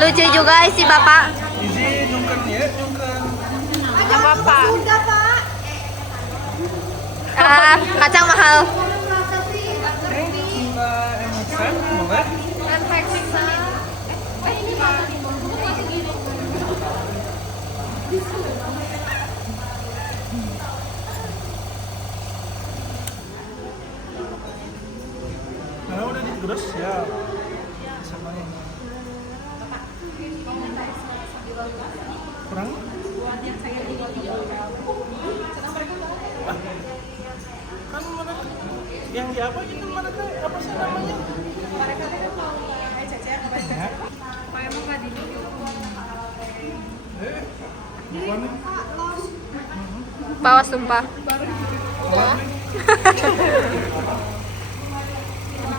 Lucu juga si bapak. Izin nyungkan ya, nyungkan. Gak apa-apa. Kacang mahal. Mbak MXN boleh? Nah udah digerus ya. Sama ini. Kurang? Kan mana yang di apa itu mana apa sih namanya? Mereka tidak mau cecer apa Ya. Pak emang nggak di Bukan nih. Bawa sumpah. Salah nih.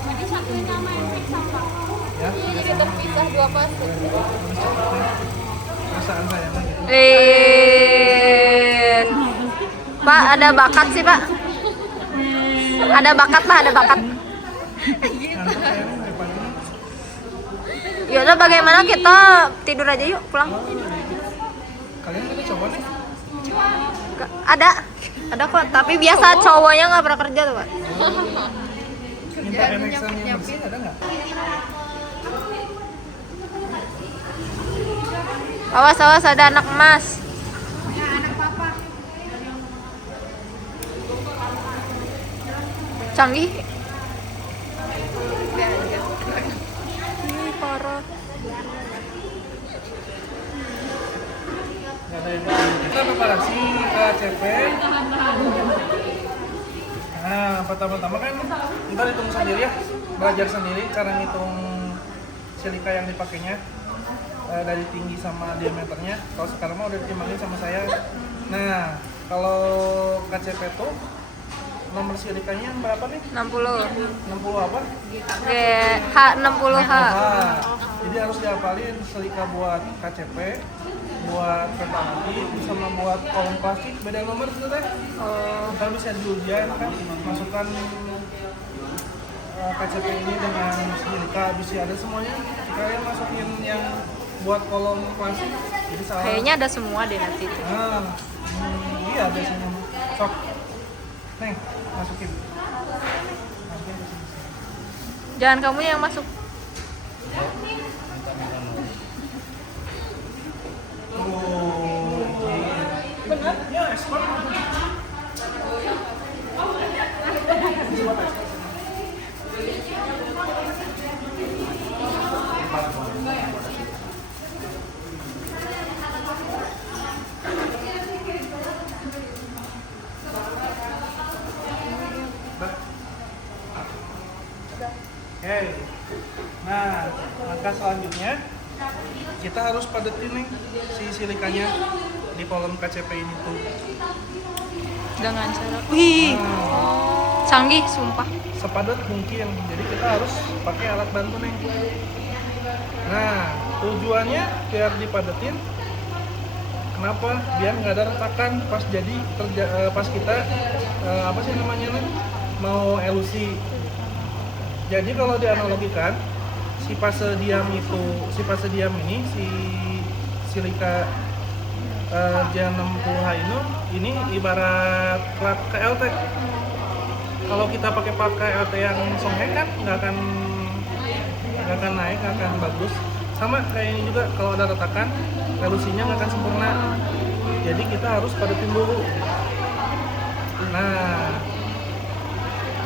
Jadi satuin nama efek sama. Ya, Jadi terpisah dua pas. perasaan saya mah gitu. Pak, ada bakat sih, Pak. Ada bakat lah, ada bakat. Ngantuk saya nih dari pagi. Ya udah, bagaimana kita tidur aja yuk, pulang. Kalian kita coba nih. Ada kok. Tapi biasa cowoknya nggak pernah kerja tuh, Pak. Minta MXN yang bersih ada nggak? Awas, awas, ada anak emas. Canggih. Ih, parah. Nggak ada yang kita preparasi KCP. Nah, pertama-tama kan ntar hitung sendiri ya, belajar sendiri cara ngitung silika yang dipakainya, dari tinggi sama diameternya. Kalau sekarang mah udah ditimbangin sama saya. Nah, kalau KCP tuh nomor silikanya yang berapa nih? 60. 60 apa? H60H. Jadi harus dihafalin silika buat KCP, buat preparatif, sama buat kolom plastik beda nomor itu teh. Ntar bisa diujian kan, masukkan KCP ini dengan silika, bisa ada semuanya. Kalian masukin yang buat kolom plastik, jadi salah. Kayaknya ada semua deh nanti itu. Iya ada semua. Sok, Neng, masukin. Masukin ke sini. Jangan kamu yang masuk. Benar? Ya, expert. Oke. Nah, langkah selanjutnya kita harus padetin nih si silikanya di kolom KCP ini tuh. Dengan cara. Wih, canggih, sumpah. Sepadat mungkin. Jadi kita harus pakai alat bantu nih. Nah, tujuannya biar dipadetin. Kenapa? Biar nggak ada retakan pas pas kita apa sih namanya nih? Mau elusi. Jadi kalau dianalogikan, si fase diam ini, si silika J60H ini ibarat plat KLT. Kalau kita pakai KLT yang songheng kan nggak akan naik, nggak akan bagus. Sama kayak ini juga, kalau ada retakan, elusinya nggak akan sempurna. Jadi kita harus padetin dulu. Nah,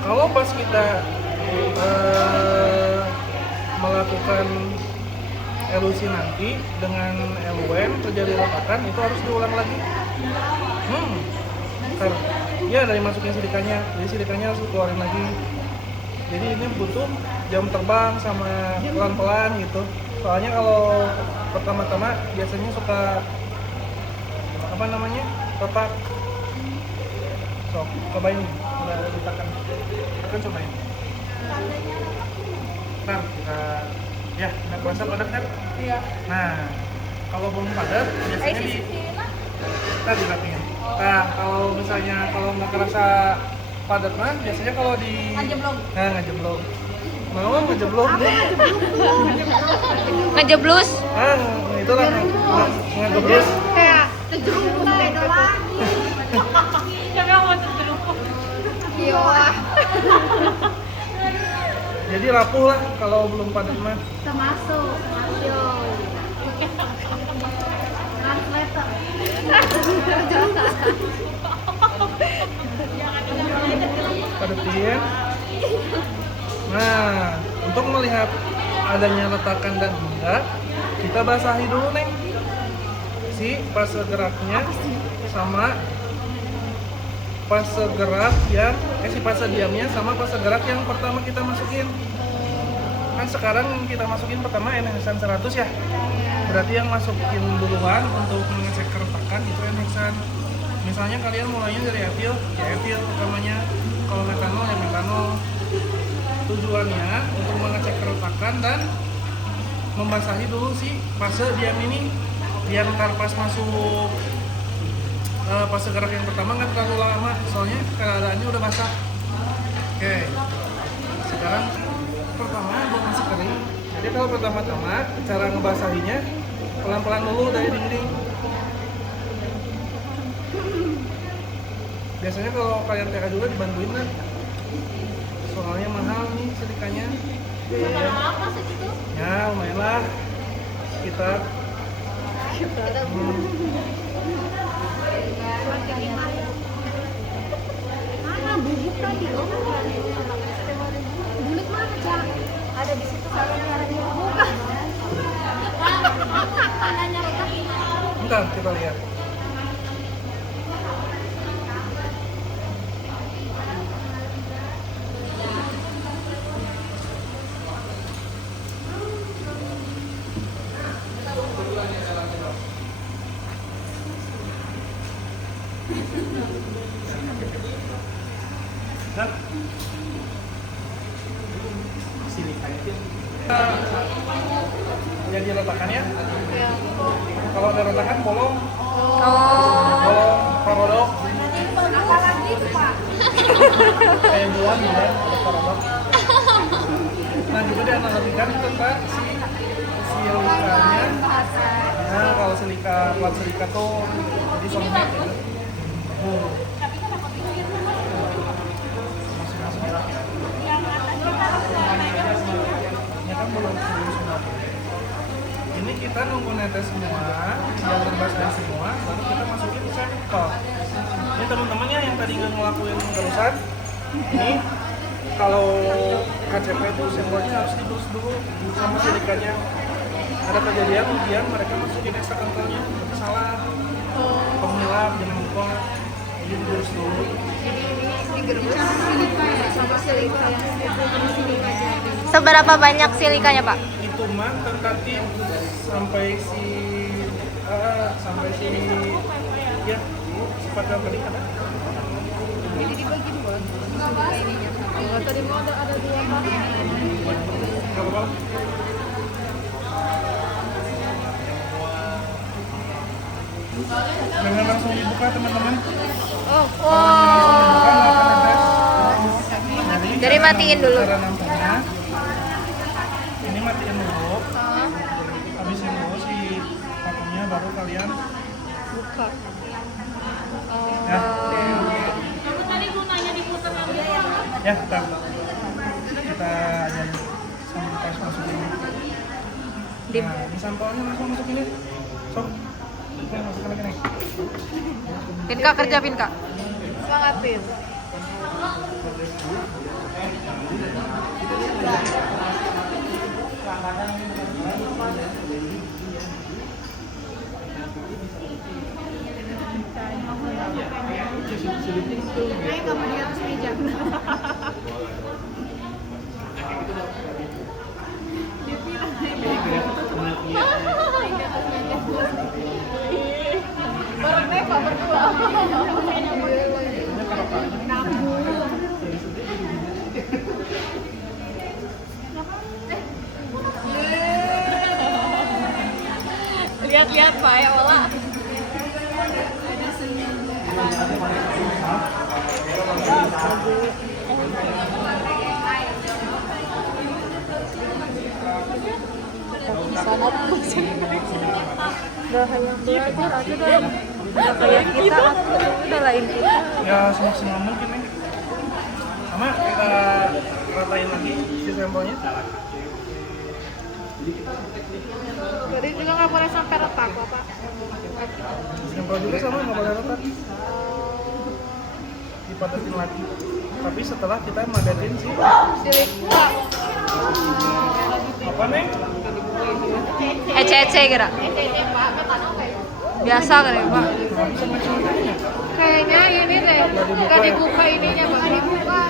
kalau pas kita melakukan elusi nanti dengan LUN terjadi retakan, itu harus diulang lagi. Ya dari masukin silikanya, jadi silikanya harus dikeluarin lagi. Jadi ini butuh jam terbang sama pelan-pelan gitu. Soalnya kalau pertama-tama biasanya suka apa namanya, retak. Sok, cobain, udah ditekan. Akan cobain. Nah, ya, udah kuasa padat kan? Iya. Nah, kalau belum padat, biasanya tadi rapiin. Nah, kalau misalnya kalau nggak kerasa padat mah, biasanya kalau di Ngejemblong. nah ngejemblong. Mau ngejeblok deh. Ngejeblus. Itulah ngegeblus. Kayak kejerumus beda lagi. Tapi aku mau terjerumus. Iya. Jadi rapuh lah kalau belum padat mah. Termasuk. Yo. Translator. Padetin. Nah, untuk melihat adanya retakan dan enggak, kita basahi dulu Neng si fase geraknya sama fase gerak yang si fase diamnya sama fase gerak yang pertama kita masukin. Kan sekarang kita masukin pertama NHSan 100 ya. Berarti yang masukin duluan untuk mengecek keretakan itu NHSan. Misalnya kalian mulainya dari etil, ya etil pertamanya. Kalau metanol ya metanol. Tujuannya untuk mengecek keretakan dan membasahi dulu si fase diam ini biar ntar pas masuk fase gerak yang pertama nggak terlalu lama, soalnya keadaannya udah basah. Oke, sekarang pertama gue masih kering. Jadi kalau pertama-tama cara ngebasahinya pelan-pelan dulu dari dinding. Biasanya kalau kalian TK juga dibantuin lah, soalnya mahal nih silikanya. Apa sih itu? Ya lumayan lah kita. Mana bubuk tadi? Oh, bulut mana, Cak? Ada di situ sayangnya ada di buka. Tanahnya retak ini. Bentar kita lihat. Nah, jadi retakannya. Kalau ada retakan bolong, bolong parodok. Apa lagi itu, Pak? Kayak bulan ya, parodok. Nah juga dianalogikan tentang si silikanya. Nah kalau silika, plat silika tuh jadi sombek ya. Ya kan belum semua. Ini kita nunggu netes semua, yang terbasahin semua, baru kita masukin ke sampel. Ini teman-temannya yang tadi nggak ngelakuin barusan, ini kalau KCP itu sembolnya harus dilus dulu sama silikanya. Ada kejadian kemudian mereka masukin extra kentalnya, salah pengilap jangan lupa, jadi dilus dulu. Seberapa banyak silikanya, Pak? Itu mah tentatif sampai si ya sifat yang tadi kan. Jadi dibagi dua. Enggak tadi mau ada dua Pak. Nggak apa-apa. Dengan langsung dibuka teman-teman. Oh, Dibuka akan netes. Jadi matiin dulu. Cara nampaknya, ini matiin dulu. Habisin dulu si vakumnya baru kalian buka. ya. Kamu tadi mau nanya diputar ambil ya? Ya, kita ajarin sambil pas masukin. Nah, di sampelnya langsung masukin ya. Sok. Oke, masukin lagi nih. Pinka kerja, Pinka. Semangat, Pin. Naik kamu di atas meja. Baru naik Pak berdua. Lihat-lihat, Pak, ya olah. Sangat udah yang belajar aja dong. Udah kayak kita, udah lain kita. Ya semaksimal mungkin nih. Sama kita ratain lagi si sampelnya. Jadi juga nggak boleh sampai retak kok Pak. Sampel juga sama nggak boleh retak. Dipadatin lagi. Tapi setelah kita madatin si Silik pula. apa nih? Ece kira. Pak, kata kayak. Biasa kali Pak. Nggak bisa macam-macamnya. Kayaknya ini deh, nggak dibuka ininya Pak. Nggak dibuka.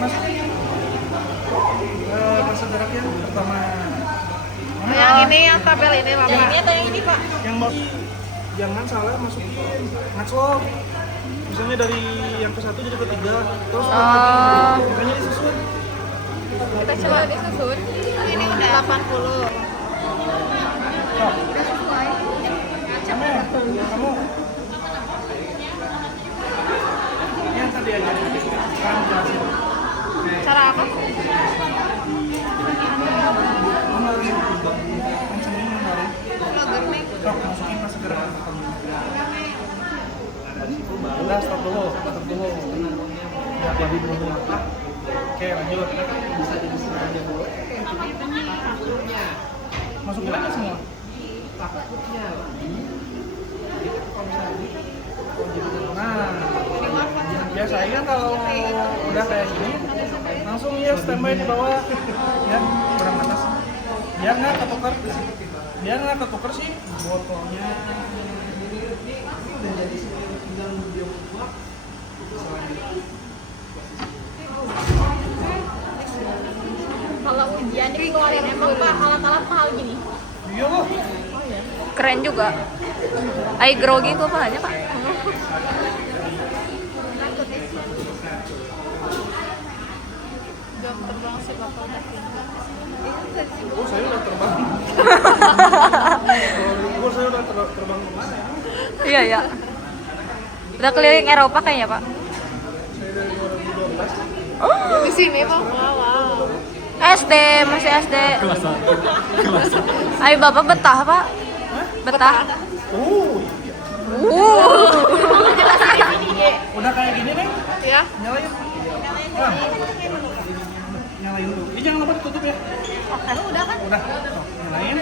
Mas, prosedurnya pertama Yang ini yang tabel ini lah Pak. Yang ini atau yang ini Pak? yang mau jangan salah masukin ngaclok. Misalnya dari yang ke 1 jadi ke 3, terus makanya disusun. Kita coba disusun. Ini udah 80. Sok. Kamu yang tadi aja sekarang jelasin. Cara apa? Menarik, kencengin menarik. Vlogger nih. Sok, masukin pas segera. Udah stop dulu. Ya, jadi dulu. Oke, lanjut. Masukin aja semua. Nah, biasanya kalau udah kayak gini, langsung ya standby di bawah, ya kurang atas. Biar nggak ketukar sih botolnya. Kalau ujian dikeluarin emang Pak alat-alat mahal gini. Iya loh. Keren juga. Ai grogi kok Pak, Pak. Jam terbang si Bapak udah pindah. Oh, saya udah terbang. Oh, saya udah terbang kemana ya? Iya ya. Udah keliling Eropa kayaknya Pak. Saya dari 2012. Di sini Pak. Wow. SD, masih SD. Ayo Bapak betah Pak? Betah. Oh, iya. Udah kayak gini nih, Ya. nyalain. Bang. Nyalain dulu. Ini jangan lupa ditutup ya. Kalau udah kan? Udah. Tuh, nyalain.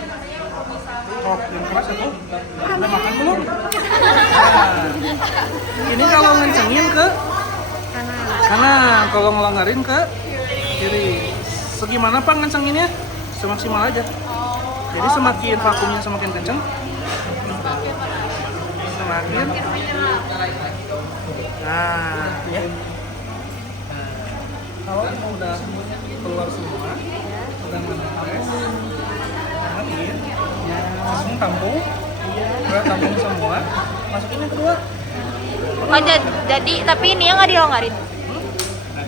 Kok yang keras itu. Udah makan belum? Nah, ini kalau ngencengin ke kanan, kalau ngelonggarin ke kiri. Segimana Pak ngencenginnya? Semaksimal aja. Jadi semakin vakumnya semakin kenceng, semakin. Nah, ya. Kalau udah keluar semua, udah menetes, matiin, langsung tampung, udah tampung semua, masukin yang kedua. Oh jadi tapi ini yang nggak dilonggarin.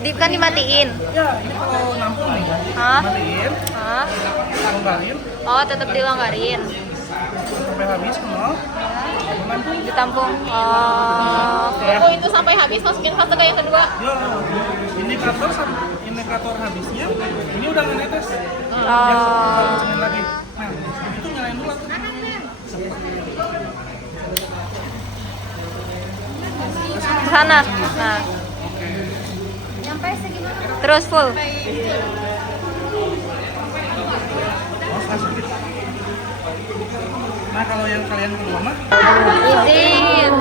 Kan dimatiin. Ya, ini kalau nampung nih, Hah? matiin, Hah? longgarin, Oh tetap dilonggarin. sampai habis ke nol, nampung. Ditampung. Oh. Oh itu sampai habis masukin fase kayak kedua. Ya, indikator habisnya, ini udah ngenetes. Yang Oh. kencengin lagi. Nah, itu nyalain dulu tuh. Ke sana. Nah. Terus full. Nah, kalau yang kalian kedua mah Izin.